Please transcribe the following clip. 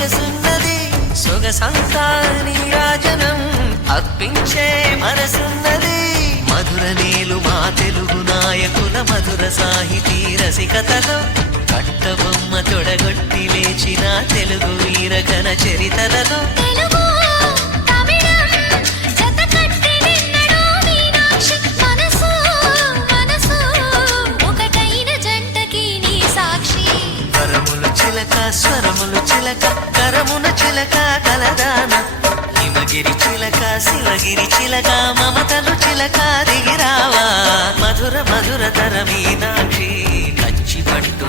సొగసున్నది సొగసంతా నీరాజనం అర్పించే మనసున్నది మధుర నేలు మా తెలుగు నాయకుల మధుర సాహితీ రసికతలో కట్టబొమ్మ తొడగొట్టి లేచిన తెలుగు వీరఘన చరితలలో స్వరములు చిలక కరమున చిలక కలదాన హిమగిరి చిలక శివగిరి చిలక మమతలు చిలక దిగిరావా మధుర మధుర తర మీనాక్షి కంచి పట్టు